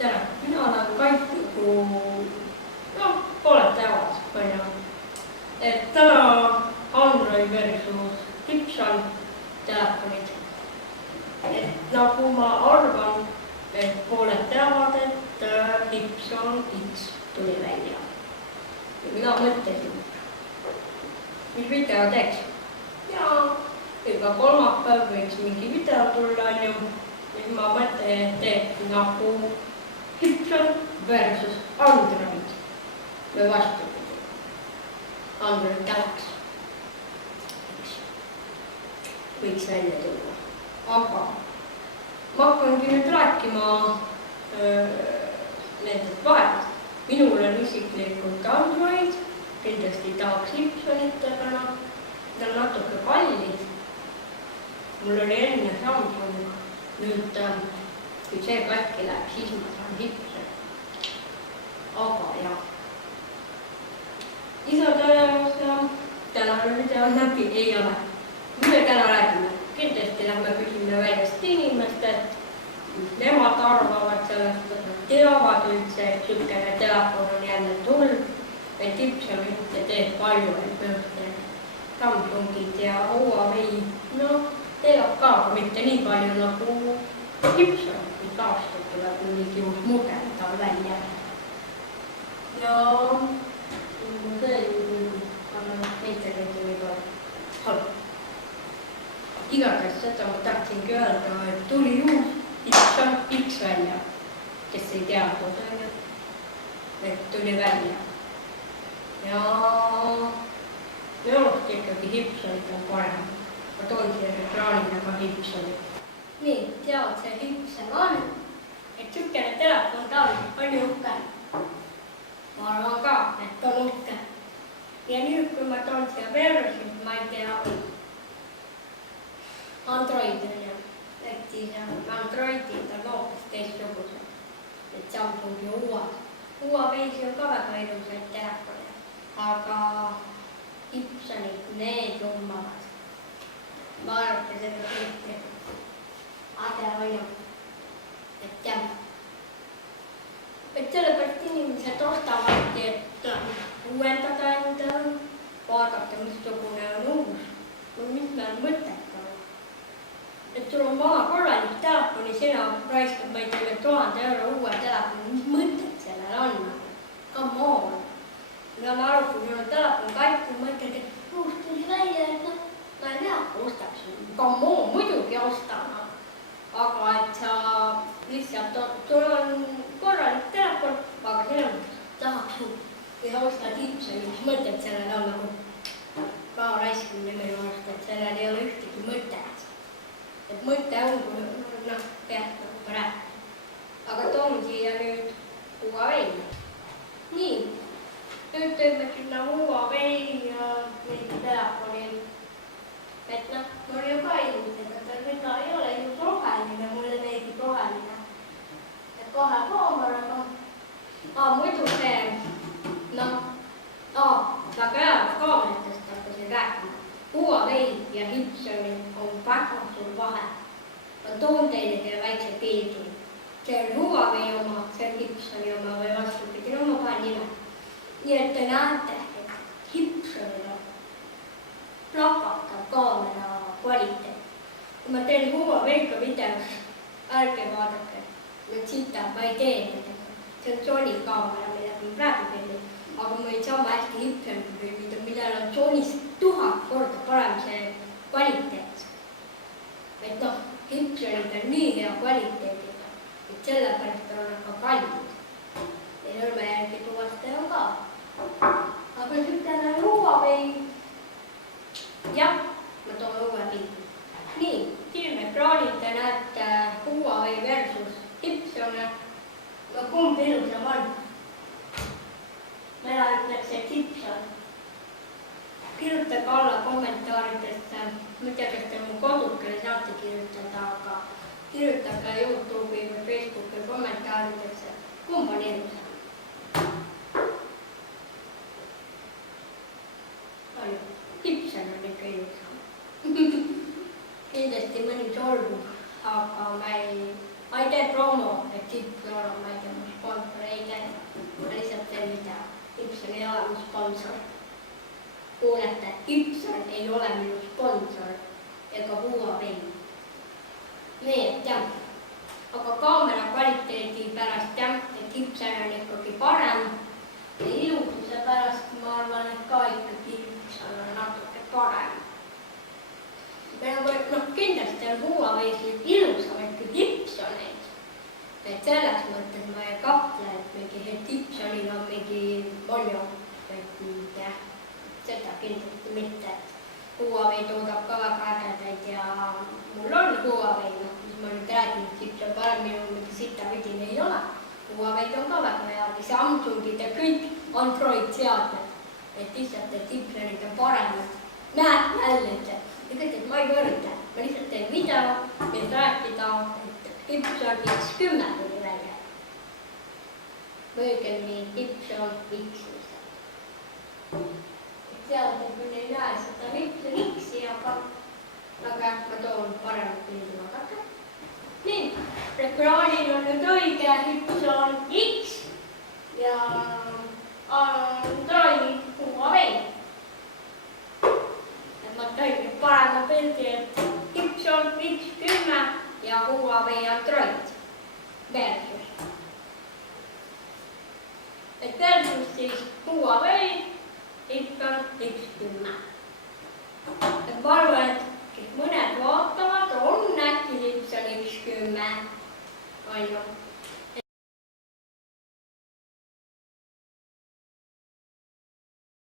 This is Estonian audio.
Tere, mina olen Kait pooled teavad, palju. Et täna Android versus Gibson telefonid. Et nagu ma arvan, et pooled teavad, et Gibson X tuli välja. Ja mina mõtlesin, mis video teeks. Ja juba kolmapäev võiks mingi video tulla, ja ma mõtlen, et teeks nagu Gibson versus Android või vastupidi. Android Galaxy võiks välja tulla. Aga ma hakkangi nüüd rääkima nendest vahelt. Minul on isiklikult Android, kindlasti tahaks Gibsonit, aga ta on natuke kallis. Mul oli enne Samsung, nüüd kui see katki läheb, siis ma saan Gibson. Aga jah. Igatahes tänane video läbi ei ole. Mille täna räägime? Kindlasti lähme küsime väljast inimestelt, mis nemad arvavad sellest, et nad teavad üldse, et sükene telefon on jälle tulnud, et Gibson üldse teeb palju, et mõõste Samsungid ja Huawei, teevad ka, aga mitte nii palju nagu Gibson, mis aastal tuleb mingi uus mudel tal välja. Ja see interneti võib-olla halb. Igatahes seda ma tahtsingi öelda, et tuli uus Gibson X välja, kes ei teadnud, et tuli välja. Ja minu arust ikkagi Gibsonid on parem. Ma toon siia ekraanile ka Gibsonid. Nii, teavad see Gibson on, et sükene telefon tavaliselt palju uhke. Ma arvan ka, et on uhke. Ja nüüd, kui ma toon siia versioon, ma ei tea, Android on ju, et siis Androidid on hoopis teistsugused, et Samsung ja Huawei's on ka väga ilusaid telefone, aga Gibsonid, need ummavad. Ma arvan, et seda kõike ade on ju, et jah. Et sellepärast inimesed ostavadki, et uuendada enda, vaadata, missugune on uus, või mis meil mõtet on. Et sul on vana korralik telefoni, sina raiskad, ma ei tea, 1000 euro uue telefoni, mis mõtet sellel on? Come on! Ja ma aru, kui sul on telefon katki, mõtled, et uus tuli välja, et ma ei tea, ostaks. Come on, muidugi ostama. Aga et sa lihtsalt, sul on korralik telefon, aga sina tahaks ja ostad Gibsoni, mis mõtet sellel on nagu ka raiskamine minu arust, et sellel ei ole ühtegi mõtet. Et mõte on, kui pead nagu praegu. Aga toon siia nüüd Huawei. Nii, nüüd teeme sinna Huawei ja mingi telefoni. Et mul ei ole ka ilmselt, et mida ei ole ilmus roheline, mulle meeldib roheline. Et kohe kaameraga. Muidu see, väga hea kaameritest hakkasin rääkima. Huawei ja Gibsoni on väga suur vahe. Ma toon teile väikse pildi. See on Huawei oma, see on Gibsoni oma või vastupidi, ma panen nime. Nii et te näete, et Gibsonil on plakatav kaamera kvaliteet. Kui ma teen Huaweiga videos, ärge vaadake, nüüd sita, ma ei tee seda. See on Sony kaamera, mida ma praegu teeme. Aga ma ei saa hästi Gibsoni pildida, millel on Sonys 1000 korda parem see kvaliteet. Et Gibsonid on nii hea kvaliteediga, et sellepärast on aga kallid. Ja sõrme järgi tuvastaja ka. Aga sükene Huawei. Jah, ma toon uue pildi. Nii, siin ekraanil te näete Huawei versus Gibson. Kumb ilusam on? Mina ütleks, et Gibson. Kirjutage alla kommentaaridesse, mitte kes te mu kodukene saate kirjutada, aga kirjutage YouTube'i või Facebooki kommentaaridesse. Kumb on ilusam? Gibson on ikka ilusam. Kindlasti mõni solvub, aga ma ei ma ei tee promo, et Gibson on, ma ei tea, mu sponsor, ei tee. Ma lihtsalt teen video. Gibson ei ole mu sponsor. Kuulete, Gibson ei ole minu sponsor ega Huawei. Nii, et jah. Aga kaamera kvaliteedi pärast jah, et Gibson on ikkagi parem. Ja ilususe pärast ma arvan, et ka ikkagi Gibson on natuke parem. Kindlasti on Huawei's ilusamaid kui Gibsoneid. Et selles mõttes ma ei kahtle, et Gibsonil on mingi monjo. Seda kindlasti mitte. Huawei toodab ka väga ägedaid ja mul on Huawei, mis ma nüüd räägin, et Gibson parem minu mingi sitavidin ei ole. Huawei on ka väga head ja Samsungid ja kõik Android-seadmed. Et lihtsalt, et Gibsonid on paremad. Näed jälle, et ma ei võrda. Ma lihtsalt teen video, et rääkida, et Gibson X10 tuli välja. Õigemini Gibson X. Seal küll ei näe seda Gibson X-i, aga ma toon paremat pildi vaadata. Nii, ekraanil on nüüd õige Gibson X ja Android Huawei. Ma tõin nüüd parema pildi, et Gibson X10 ja Huawei Android versus. Et versus siis Huawei Gibson X10.